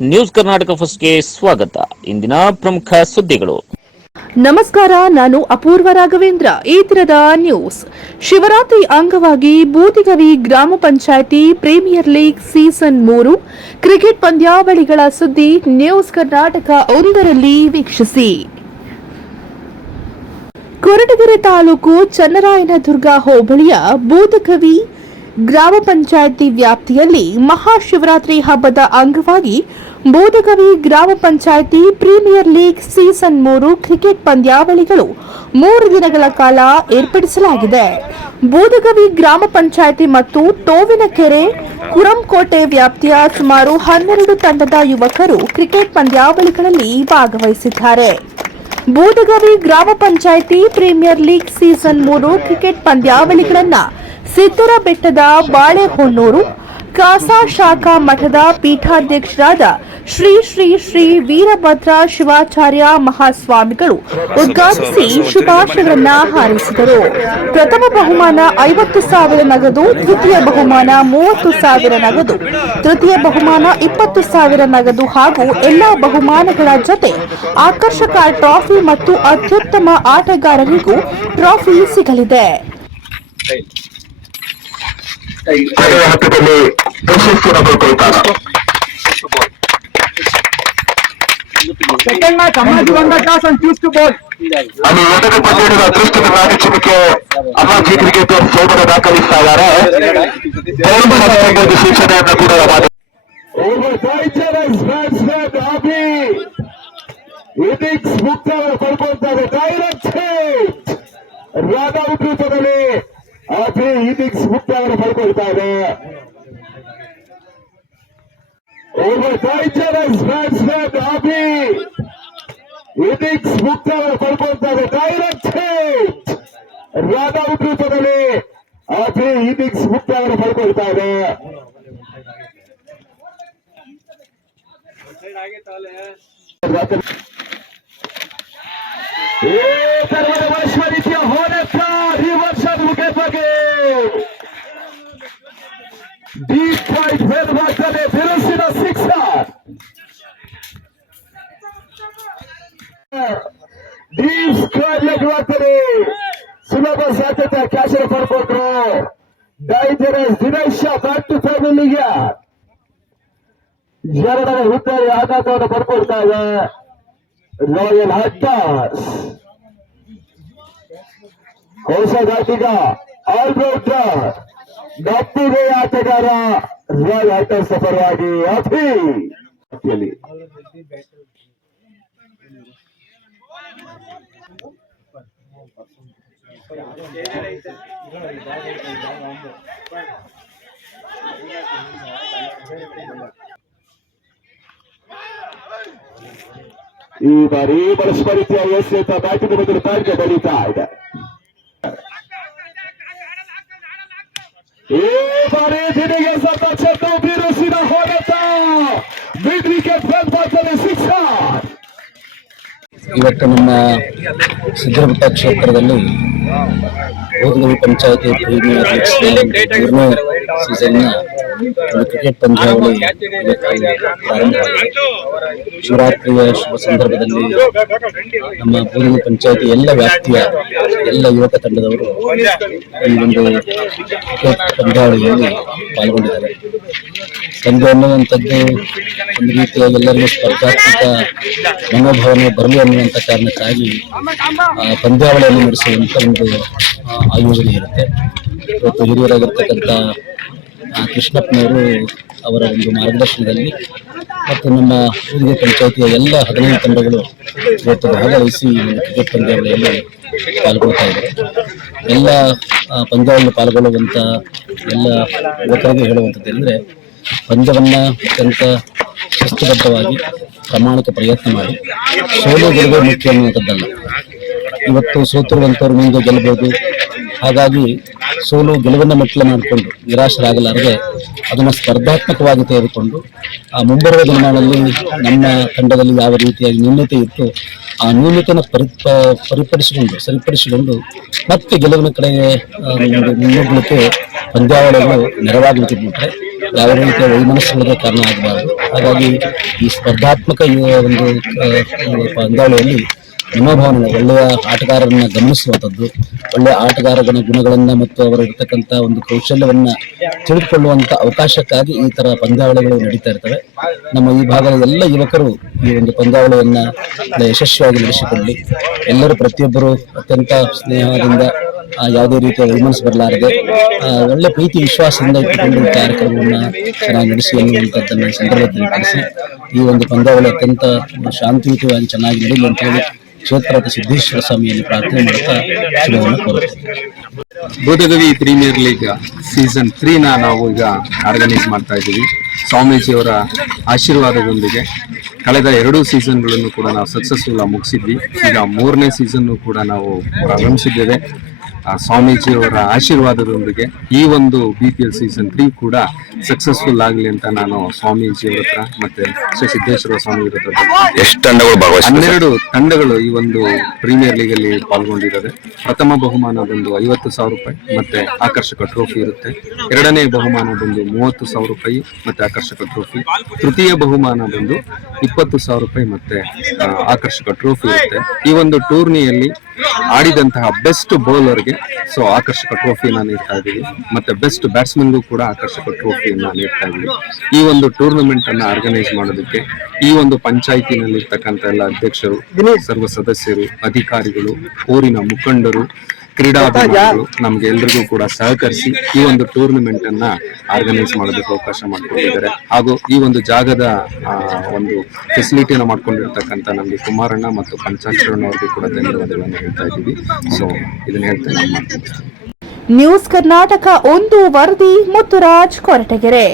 News Karnataka ಫಸ್ಟ್ಗೆ ಸ್ವಾಗತ. ಇಂದಿನ ಪ್ರಮುಖ ಸುದ್ದಿಗಳು. ನಮಸ್ಕಾರ, ನಾನು ಅಪೂರ್ವ ರಾಘವೇಂದ್ರ. ಈ ದಿನದ ನ್ಯೂಸ್. ಶಿವರಾತ್ರಿ ಅಂಗವಾಗಿ ಬೂದಿಗವಿ ಗ್ರಾಮ ಪಂಚಾಯಿತಿ ಪ್ರೀಮಿಯರ್ ಲೀಗ್ ಸೀಸನ್ ಮೂರು, ಕ್ರಿಕೆಟ್ ಪಂದ್ಯಾವಳಿಗಳ ಸುದ್ದಿ ನ್ಯೂಸ್ ಕರ್ನಾಟಕ ಒಂದರಲ್ಲಿ ವೀಕ್ಷಿಸಿ. ಕೊರಟಗೆರೆ ತಾಲೂಕು ಚನ್ನರಾಯನದುರ್ಗ ಹೋಬಳಿಯ ಬೂದಕವಿ ಗ್ರಾಮ ಪಂಚಾಯಿತಿ ವ್ಯಾಪ್ತಿಯಲ್ಲಿ ಮಹಾಶಿವರಾತ್ರಿ ಹಬ್ಬದ ಅಂಗವಾಗಿ ಬೂದಕವಿ ಗ್ರಾಮ ಪಂಚಾಯಿತಿ ಪ್ರೀಮಿಯರ್ ಲೀಗ್ ಸೀಸನ್ ಮೂರು ಕ್ರಿಕೆಟ್ ಪಂದ್ಯಾವಳಿಗಳು ಮೂರು ದಿನಗಳ ಕಾಲ ಏರ್ಪಡಿಸಲಾಗಿದೆ. ಬೂದಗವಿ ಗ್ರಾಮ ಪಂಚಾಯಿತಿ ಮತ್ತು ತೋವಿನಕೆರೆ ಕುರಂಕೋಟೆ ವ್ಯಾಪ್ತಿಯ ಸುಮಾರು ಹನ್ನೆರಡು ತಂಡದ ಯುವಕರು ಕ್ರಿಕೆಟ್ ಪಂದ್ಯಾವಳಿಗಳಲ್ಲಿ ಭಾಗವಹಿಸಿದ್ದಾರೆ. ಬೂದಗವಿ ಗ್ರಾಮ ಪಂಚಾಯಿತಿ ಪ್ರೀಮಿಯರ್ ಲೀಗ್ ಸೀಸನ್ ಮೂರು ಕ್ರಿಕೆಟ್ ಪಂದ್ಯಾವಳಿಗಳನ್ನು ಸಿದ್ದರ ಬೆಟ್ಟದ ಬಾಳೆಹೊನ್ನೂರು ಕಾಸಾ ಶಾಖಾ ಮಠದ ಪೀಠಾಧ್ಯಕ್ಷರಾದ ಶ್ರೀ ಶ್ರೀ ಶ್ರೀ ವೀರಭದ್ರ ಶಿವಾಚಾರ್ಯ ಮಹಾಸ್ವಾಮಿಗಳು ಉದ್ಘಾಟಿಸಿ ಶುಭಾಶಯಗಳನ್ನು ಹಾರೈಸಿದರು. ಪ್ರಥಮ ಬಹುಮಾನ ಐವತ್ತು ಸಾವಿರ ನಗದು ದ್ವಿತೀಯ ಬಹುಮಾನ ಮೂವತ್ತು ಸಾವಿರ ನಗದು, ತೃತೀಯ ಬಹುಮಾನ ಇಪ್ಪತ್ತು ಸಾವಿರ ನಗದು ಹಾಗೂ ಎಲ್ಲಾ ಬಹುಮಾನಗಳ ಜೊತೆ ಆಕರ್ಷಕ ಟ್ರಾಫಿ ಮತ್ತು ಅತ್ಯುತ್ತಮ ಆಟಗಾರರಿಗೂ ಟ್ರಾಫಿ ಸಿಗಲಿದೆ. ಕಡೆಯ ಹಂತದಲ್ಲಿ ಪ್ರಶಸ್ತಿಯನ್ನು ಪಡ್ಕೊಳ್ತಾರೆ Second match, Ammaji won the toss and choose to bowl. ಅಲ್ಲಿ ಎರಡನೇ ಪಂದ್ಯದ ಅದೃಷ್ಟದ ರಾಜಕೀಯಕ್ಕೆ ಅಮ್ಮಾಜಿ ಕ್ರಿಕೆಟರ್ ಸೋದರ ದಾಖಲಿಸ್ತಾ ಇದ್ದಾರೆ ಎರಡು ಮನೆಗೆ ಶಿಕ್ಷಣೆಯನ್ನು ಕೂಡ ಮಾಡಿ ಇನ್ನಿಂಗ್ಸ್ ಮುಕ್ತ ಪಡ್ಕೊಳ್ತಾರೆ ಡೈರೆಕ್ಟ್ ರಾಧಾ ಉದ್ರೂಪದಲ್ಲಿ ಅಭಿ ಇನ್ನಿಂಗ್ಸ್ ಮುಕ್ತ ಅವರು ಪಡ್ಕೊಳ್ತಾರೆ ಓವರ್ ಡೈಚರಸ್ ಬ್ಯಾಟ್ಸ್ಮನ್ ಅಭಿ ಇನ್ನಿಂಗ್ಸ್ ಮುಕ್ತ ಅವರು ಪಡ್ಕೊಳ್ತಾರೆ ಡೈರೆಕ್ಟ್ ರಾಧಾ ಉದ್ರೂಪದಲ್ಲಿ ಅಭಿ ಇನ್ನಿಂಗ್ಸ್ ಮುಕ್ತ ಅವರು ಪಡ್ಕೊಳ್ತಾರೆ ಏ ಡೀಪ್ ಸ್ಕ್ವೇರ್ ಲೆಗ್ವಾಗ್ತದೆ ಸುಲಭ ಸಾಧ್ಯತೆ ಕ್ಯಾಶರ ಪಡ್ಕೊಟ್ರು. ಡೈಜರಸ್ ದಿನೇಶ ಬ್ಯಾಕ್ ಟು ಫ್ಯಾಮಿಲಿಗೆ ಎರಡರ ಹುದ್ದೆಯ ಆಘಾತವನ್ನು ಪಡ್ಕೊಳ್ತಾ ಇದೆ. ರಾಯಲ್ ಹಟ್ಟಾಸ್ ಹೊಸ ಘಾಟಿಗ ಆಲ್ರೌಂಡರ್ ಡಬ್ಬಿಗೆ ಆಟಗಾರ ರಾಯಲ್ ಹಂಟರ್ಸ್ ಪರವಾಗಿ ಅಭಿ. ಈ ಬಾರಿ ಪರಸ್ಪರ ರೀತಿಯ ಎಸೆತ ಬ್ಯಾಟಿಂಗ್ ಬದಲು ಬ್ಯಾಟ್ಗೆ ಬರೀತಾ ಇದೆ ಈ ಬಾರಿ ದಿನಿಗೆ ಸತ ಇವತ್ತು ನಮ್ಮ ಸಿದ್ದರಬೆಟ್ಟ ಕ್ಷೇತ್ರದಲ್ಲಿ ಬೋಧಗವಿ ಪಂಚಾಯತಿ ಮೂರನೇ ಸೀಸನ್ನ ಕ್ರಿಕೆಟ್ ಪಂದ್ಯಾವಳಿ ಶಿವರಾತ್ರಿಯ ಶುಭ ಸಂದರ್ಭದಲ್ಲಿ ನಮ್ಮ ಪೂರ್ವ ಪಂಚಾಯತಿ ಎಲ್ಲ ವ್ಯಾಪ್ತಿಯ ಎಲ್ಲ ಯುವಕ ತಂಡದವರು ಈ ಒಂದು ಕ್ರಿಕೆಟ್ ಪಂದ್ಯಾವಳಿಯಲ್ಲಿ ಪಾಲ್ಗೊಂಡಿದ್ದಾರೆ. ಪಂದ್ಯ ಅನ್ನುವಂಥದ್ದು ಒಂದು ರೀತಿಯಾಗಿ ಎಲ್ಲರಿಗೂ ಸ್ಪರ್ಧಾತ್ಮಕ ಮನೋಭಾವನೆ ಬರಲಿ ಅನ್ನುವಂಥ ಕಾರಣಕ್ಕಾಗಿ ಆ ಪಂದ್ಯಾವಳಿಯನ್ನು ನಡೆಸುವಂಥ ಒಂದು ಆಯೋಜನೆ ಇರುತ್ತೆ. ಇವತ್ತು ಹಿರಿಯರಾಗಿರ್ತಕ್ಕಂಥ ಕೃಷ್ಣಪ್ಪನವರು ಅವರ ಒಂದು ಮಾರ್ಗದರ್ಶನದಲ್ಲಿ ಮತ್ತು ನಮ್ಮ ಊರಿಗೆ ಪಂಚಾಯತಿಯ ಎಲ್ಲ ಹದಿನೈದು ತಂಡಗಳು ಇವತ್ತು ಭಾಗವಹಿಸಿ ಕ್ರಿಕೆಟ್ ಪಂದ್ಯಾವಳಿಯಲ್ಲಿ ಪಾಲ್ಗೊಳ್ತಾ ಇದ್ದಾರೆ ಎಲ್ಲ ಪಂದ್ಯಾವಳಿ ಪಾಲ್ಗೊಳ್ಳುವಂಥ ಎಲ್ಲ ಯುವಕರಿಗೆ ಹೇಳುವಂಥದ್ದು ಅಂದರೆ ಪಂದ್ಯವನ್ನು ಅತ್ಯಂತ ಶಿಸ್ತುಬದ್ಧವಾಗಿ ಪ್ರಾಮಾಣಿಕ ಪ್ರಯತ್ನ ಮಾಡಿ ಸೋಲು ಗೆಲುವು ಮುಖ್ಯ ಅನ್ನುವಂಥದ್ದಲ್ಲ. ಇವತ್ತು ಸೋತಿರುವಂಥವ್ರು ಮುಂದೆ ಗೆಲ್ಲಬಹುದು ಹಾಗಾಗಿ ಸೋಲು ಗೆಲುವನ್ನ ಮೆಟ್ಟಲು ಮಾಡಿಕೊಂಡು ನಿರಾಶರಾಗಲಾರದೆ ಅದನ್ನು ಸ್ಪರ್ಧಾತ್ಮಕವಾಗಿ ತೆಗೆದುಕೊಂಡು ಆ ಮುಂಬರುವ ದಿನಗಳಲ್ಲಿ ನಮ್ಮ ತಂಡದಲ್ಲಿ ಯಾವ ರೀತಿಯಾಗಿ ನ್ಯೂನ್ಯತೆ ಇತ್ತು ಆ ನ್ಯೂನ್ಯತೆಯನ್ನು ಪರಿ ಪರಿಪಡಿಸಿಕೊಂಡು, ಸರಿಪಡಿಸಿಕೊಂಡು ಮತ್ತೆ ಗೆಲುವಿನ ಕಡೆಗೆ ಮುನ್ನುಗ್ಗಲಿಕ್ಕೆ ಪಂದ್ಯಾವಳಿಗಳು ನೆರವಾಗಲಿಕ್ಕೆ ಯಾವ ರೀತಿಯ ವೈಮನಸ್ಸುಗಳಿಗೆ ಕಾರಣ ಆಗಬಾರದು. ಹಾಗಾಗಿ ಈ ಸ್ಪರ್ಧಾತ್ಮಕ ಒಂದು ಪಂದ್ಯಾವಳಿಯಲ್ಲಿ ಮನೋಭಾವನೆ ಒಳ್ಳೆಯ ಆಟಗಾರರನ್ನ ಗಮನಿಸುವಂಥದ್ದು, ಒಳ್ಳೆಯ ಆಟಗಾರರ ಗುಣಗಳನ್ನ ಮತ್ತು ಅವರು ಇರ್ತಕ್ಕಂಥ ಒಂದು ಕೌಶಲ್ಯವನ್ನ ತಿಳಿದುಕೊಳ್ಳುವಂತ ಅವಕಾಶಕ್ಕಾಗಿ ಈ ತರ ಪಂದ್ಯಾವಳಿಗಳು ನಡೀತಾ ಇರ್ತವೆ. ನಮ್ಮ ಈ ಭಾಗದ ಎಲ್ಲ ಯುವಕರು ಈ ಒಂದು ಪಂದ್ಯಾವಳಿಯನ್ನ ಯಶಸ್ವಿಯಾಗಿ ನಡೆಸಿಕೊಳ್ಳಿ. ಎಲ್ಲರೂ ಪ್ರತಿಯೊಬ್ಬರು ಅತ್ಯಂತ ಸ್ನೇಹದಿಂದ ಯಾವುದೇ ರೀತಿಯ ವೈಮನಸ್ ಬರಲಾರದೆ ಒಳ್ಳೆ ಪ್ರೀತಿ, ವಿಶ್ವಾಸದಿಂದ ಇಟ್ಟುಕೊಂಡು ಕಾರ್ಯಕ್ರಮವನ್ನು ಚೆನ್ನಾಗಿ ನಡೆಸಿ ಎನ್ನುವಂಥದ್ದನ್ನು ಸಂದರ್ಭದಲ್ಲಿ ತಿಳಿಸಿ, ಈ ಒಂದು ಪಂದ್ಯಾವಳಿ ಅತ್ಯಂತ ಶಾಂತಿಯುತವಾಗಿ ಚೆನ್ನಾಗಿ ನಡೆಯಲಿ ಅಂತ ಹೇಳಿ ಕ್ಷೇತ್ರದ ಸಿದ್ದೇಶ್ವರ ಸ್ವಾಮಿಯಲ್ಲಿ ಪ್ರಾರ್ಥನೆ ಮಾಡುತ್ತಾ ಶುಭವನ್ನು ಕೋರುತ್ತೇನೆ. ಬೋಧಗವಿ ಪ್ರೀಮಿಯರ್ ಲೀಗ್ ಸೀಸನ್ ತ್ರೀನ ನಾವು ಈಗ ಆರ್ಗನೈಸ್ ಮಾಡ್ತಾ ಇದ್ದೀವಿ. ಸ್ವಾಮೀಜಿಯವರ ಆಶೀರ್ವಾದದೊಂದಿಗೆ ಕಳೆದ ಎರಡು ಸೀಸನ್ಗಳನ್ನು ಕೂಡ ನಾವು ಸಕ್ಸಸ್ಫುಲ್ ಆಗಿ ಮುಗಿಸಿದ್ವಿ. ಈಗ ಮೂರನೇ ಸೀಸನ್ನು ಕೂಡ ನಾವು ಪ್ರಾರಂಭಿಸಿದ್ದೇವೆ ಸ್ವಾಮೀಜಿಯವರ ಆಶೀರ್ವಾದದೊಂದಿಗೆ ಈ ಒಂದು B P L season three ಕೂಡ ಸಕ್ಸಸ್ಫುಲ್ ಆಗಲಿ ಅಂತ ನಾನು ಸ್ವಾಮೀಜಿಯವರ ಹತ್ರ ಮತ್ತೆ ಶ್ರೀ ಸಿದ್ದೇಶ್ವರ ಸ್ವಾಮಿಯವರ ಹತ್ರ ಎಷ್ಟು ತಂಡಗಳು ಹನ್ನೆರಡು ತಂಡಗಳು ಈ ಒಂದು ಪ್ರೀಮಿಯರ್ ಲೀಗ್ ಅಲ್ಲಿ ಪಾಲ್ಗೊಂಡಿದ್ದಾರೆ ಪ್ರಥಮ ಬಹುಮಾನ ಬಂದು ಐವತ್ತು ಸಾವಿರ ರೂಪಾಯಿ ಮತ್ತೆ ಆಕರ್ಷಕ ಟ್ರೋಫಿ ಇರುತ್ತೆ. ಎರಡನೇ ಬಹುಮಾನ ಬಂದು ಮೂವತ್ತು ಸಾವಿರ ರೂಪಾಯಿ ಮತ್ತೆ ಆಕರ್ಷಕ ಟ್ರೋಫಿ ತೃತೀಯ ಬಹುಮಾನ ಬಂದು ಇಪ್ಪತ್ತು ಸಾವಿರ ರೂಪಾಯಿ ಮತ್ತೆ ಆಕರ್ಷಕ ಟ್ರೋಫಿ ಇರುತ್ತೆ. ಈ ಒಂದು ಟೂರ್ನಿಯಲ್ಲಿ ಆಡಿದಂತಹ ಬೆಸ್ಟ್ ಬೌಲರ್ಗೆ ಸೊ ಆಕರ್ಷಕ ಟ್ರೋಫಿನ ನೀಡ್ತಾ ಇದ್ದೀವಿ. ಮತ್ತೆ ಬೆಸ್ಟ್ ಬ್ಯಾಟ್ಸ್ಮನ್ಗೂ ಕೂಡ ಆಕರ್ಷಕ ಟ್ರೋಫಿಯನ್ನ ನೀಡ್ತಾ ಇದ್ದೀವಿ. ಈ ಒಂದು ಟೂರ್ನಮೆಂಟ್ ಅನ್ನ ಆರ್ಗನೈಸ್ ಮಾಡೋದಕ್ಕೆ ಈ ಒಂದು ಪಂಚಾಯಿತಿನಲ್ಲಿರ್ತಕ್ಕಂಥ ಎಲ್ಲ ಅಧ್ಯಕ್ಷರು ಸರ್ವ ಸದಸ್ಯರು ಅಧಿಕಾರಿಗಳು ಊರಿನ ಮುಖಂಡರು ಕ್ರೀಡಾಭಿಮಾನಿಗಳು ನಮ್ಗೆ ಎಲ್ರಿಗೂ ಕೂಡ ಸಹಕರಿಸಿ ಈ ಒಂದು ಟೂರ್ನಮೆಂಟ್ ಅನ್ನ ಆರ್ಗನೈಸ್ ಮಾಡೋದಕ್ಕೆ ಅವಕಾಶ ಮಾಡಿಕೊಟ್ಟಿದ್ದಾರೆ ಹಾಗೂ ಈ ಒಂದು ಜಾಗದ ಒಂದು ಫೆಸಿಲಿಟಿಯನ್ನು ಮಾಡ್ಕೊಂಡಿರ್ತಕ್ಕಂಥ ನಮಗೆ ಕುಮಾರಣ್ಣ ಮತ್ತು ಪಂಚಾಕ್ಷರಣ್ಣ ಅವ್ರಿಗೂ ಕೂಡ ಧನ್ಯವಾದಗಳನ್ನು ಹೇಳ್ತಾ ಇದ್ದೀವಿ. ಸೊ ಇದನ್ನ ಹೇಳ್ತೇನೆ ನ್ಯೂಸ್ ಕರ್ನಾಟಕ ಒಂದು ವರದಿ ಮುತ್ತುರಾಜ್ ಕೊರಟಗೆರೆ.